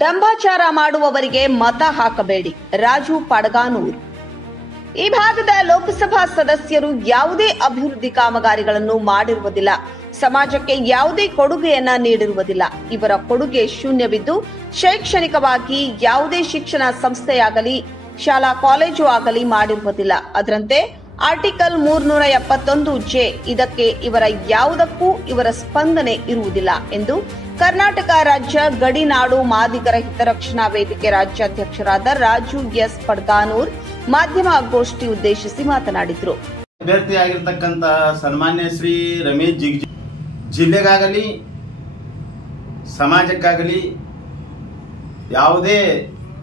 ದಂಭಾಚಾರ ಮಾಡುವವರಿಗೆ ಮತ ಹಾಕಬೇಡಿ. ರಾಜು ಪಡಗಾನೂರ್. ಈ ಭಾಗದ ಲೋಕಸಭಾ ಸದಸ್ಯರು ಯಾವುದೇ ಅಭಿವೃದ್ಧಿ ಕಾಮಗಾರಿಗಳನ್ನು ಮಾಡಿರುವುದಿಲ್ಲ. ಸಮಾಜಕ್ಕೆ ಯಾವುದೇ ಕೊಡುಗೆಯನ್ನ ನೀಡಿರುವುದಿಲ್ಲ. ಇವರ ಕೊಡುಗೆ ಶೂನ್ಯವಿದ್ದು, ಶೈಕ್ಷಣಿಕವಾಗಿ ಯಾವುದೇ ಶಿಕ್ಷಣ ಸಂಸ್ಥೆಯಾಗಲಿ ಶಾಲಾ ಕಾಲೇಜು ಆಗಲಿ ಮಾಡಿರುವುದಿಲ್ಲ. ಅದರಂತೆ ಆರ್ಟಿಕಲ್ 371(j) ಇದಕ್ಕೆ ಇವರ ಯಾವುದಕ್ಕೂ ಇವರ ಸ್ಪಂದನೆ ಇರುವುದಿಲ್ಲ ಎಂದು ಕರ್ನಾಟಕ ರಾಜ್ಯ ಗಡಿನಾಡು ಮಾದಿಗರ ಹಿತರಕ್ಷಣಾ ವೇದಿಕೆ ರಾಜ್ಯಾಧ್ಯಕ್ಷರಾದ ರಾಜು ಎಸ್ ಪಡಗಾನೂರ್ ಮಾಧ್ಯಮಗೋಷ್ಠಿ ಉದ್ದೇಶಿಸಿ ಮಾತನಾಡಿದರು. ಅಭ್ಯರ್ಥಿಯಾಗಿರ್ತಕ್ಕಂಥ ಸನ್ಮಾನ್ಯ ಶ್ರೀ ರಮೇಶ್ ಜಿಗಜಿಣಗಿ ಜಿಲ್ಲೆಗಾಗಲಿ ಸಮಾಜಕ್ಕಾಗಲಿ ಯಾವುದೇ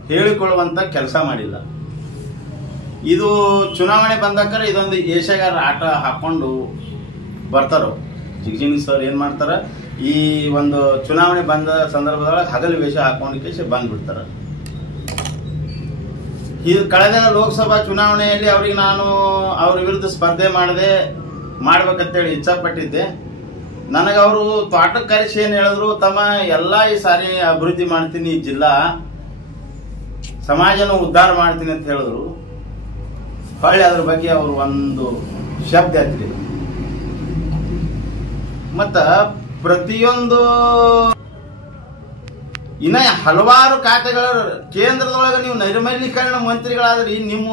ಹೇಳಿಕೊಳ್ಳುವಂತ ಕೆಲಸ ಮಾಡಿಲ್ಲ. ಇದು ಚುನಾವಣೆ ಬಂದಕ್ಕಾರ ಇದೊಂದು ಏಷಗಾರ ಆಟ ಹಾಕೊಂಡು ಬರ್ತಾರೋ. ಜಿಗಜಿಣಗಿ ಸರ್ ಏನ್ ಮಾಡ್ತಾರ, ಈ ಒಂದು ಚುನಾವಣೆ ಬಂದ ಸಂದರ್ಭದೊಳಗೆ ಹಗಲು ವೇಷ ಹಾಕೊಂಡು ಬಂದ್ಬಿಡ್ತಾರ. ಇದು ಕಳೆದ ಲೋಕಸಭಾ ಚುನಾವಣೆಯಲ್ಲಿ ಅವ್ರಿಗೆ ನಾನು ಅವ್ರ ವಿರುದ್ಧ ಸ್ಪರ್ಧೆ ಮಾಡ್ಬೇಕಂತೇಳಿ ಇಚ್ಛಾಪಟ್ಟಿದ್ದೆ. ನನಗೆ ಅವರು ತೋಟಕ್ಕೆ ಕರೆಸಿ ಏನ್ ಹೇಳಿದ್ರು, ತಮ್ಮ ಎಲ್ಲಾ ಈ ಸಾರಿ ಅಭಿವೃದ್ಧಿ ಮಾಡ್ತೀನಿ, ಈ ಜಿಲ್ಲಾ ಸಮಾಜನ ಉದ್ಧಾರ ಮಾಡ್ತೀನಿ ಅಂತ ಹೇಳಿದ್ರು. ಹೊಳ್ಳಿ ಅದ್ರ ಬಗ್ಗೆ ಅವರು ಒಂದು ಶಬ್ದ ಎತ್ತಲಿಲ್ಲ. ಮತ್ತ ಪ್ರತಿಯೊಂದು ಇನ್ನ ಹಲವಾರು ಖಾತೆಗಳ ಕೇಂದ್ರದೊಳಗೆ ನೀವು ನೈರ್ಮಲ್ಯೀಕರಣ ಮಂತ್ರಿಗಳಾದ್ರಿ, ನಿಮ್ಮ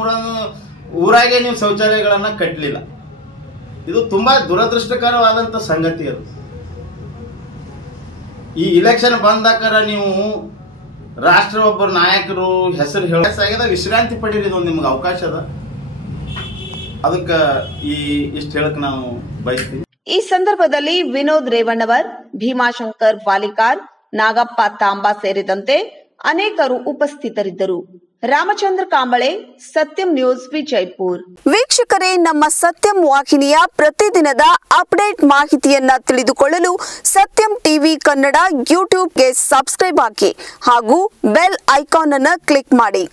ಊರಾಗೆ ನೀವು ಶೌಚಾಲಯಗಳನ್ನ ಕಟ್ಟಲಿಲ್ಲ. ಇದು ತುಂಬಾ ದುರದೃಷ್ಟಕರವಾದಂತ ಸಂಗತಿ. ಅದು ಈ ಇಲೆಕ್ಷನ್ ಬಂದಾಕರ ನೀವು ರಾಷ್ಟ್ರ ಒಬ್ಬರು ನಾಯಕರು ಹೆಸರು ಹೇಳ ವಿಶ್ರಾಂತಿ ಪಡೀರಿ, ಇದೊಂದು ನಿಮ್ಗೆ ಅವಕಾಶ ಅದ. ಅದಕ್ಕೆ ಇಷ್ಟು ಹೇಳಕ್ ನಾವು ಬಯಸ್ತೀವಿ. ಈ ಸಂದರ್ಭದಲ್ಲಿ ವಿನೋದ್ ರೇವಣ್ಣವರ್, ಭೀಮಾಶಂಕರ್ ವಾಲಿಕಾರ್, ನಾಗಪ್ಪ ತಾಂಬಾ ಸೇರಿದಂತೆ ಅನೇಕರು ಉಪಸ್ಥಿತರಿದ್ದರು. ರಾಮಚಂದ್ರ ಕಾಂಬಳೆ, ಸತ್ಯಂ ನ್ಯೂಸ್, ವಿಜಯಪುರ್. ವೀಕ್ಷಕರೇ, ನಮ್ಮ ಸತ್ಯಂ ವಾಹಿನಿಯ ಪ್ರತಿದಿನದ ಅಪ್ಡೇಟ್ ಮಾಹಿತಿಯನ್ನ ತಿಳಿದುಕೊಳ್ಳಲು ಸತ್ಯಂ ಟಿವಿ ಕನ್ನಡ ಯೂಟ್ಯೂಬ್ಗೆ ಸಬ್ಸ್ಕ್ರೈಬ್ ಆಗಿ ಹಾಗೂ ಬೆಲ್ ಐಕಾನ್ ಅನ್ನು ಕ್ಲಿಕ್ ಮಾಡಿ.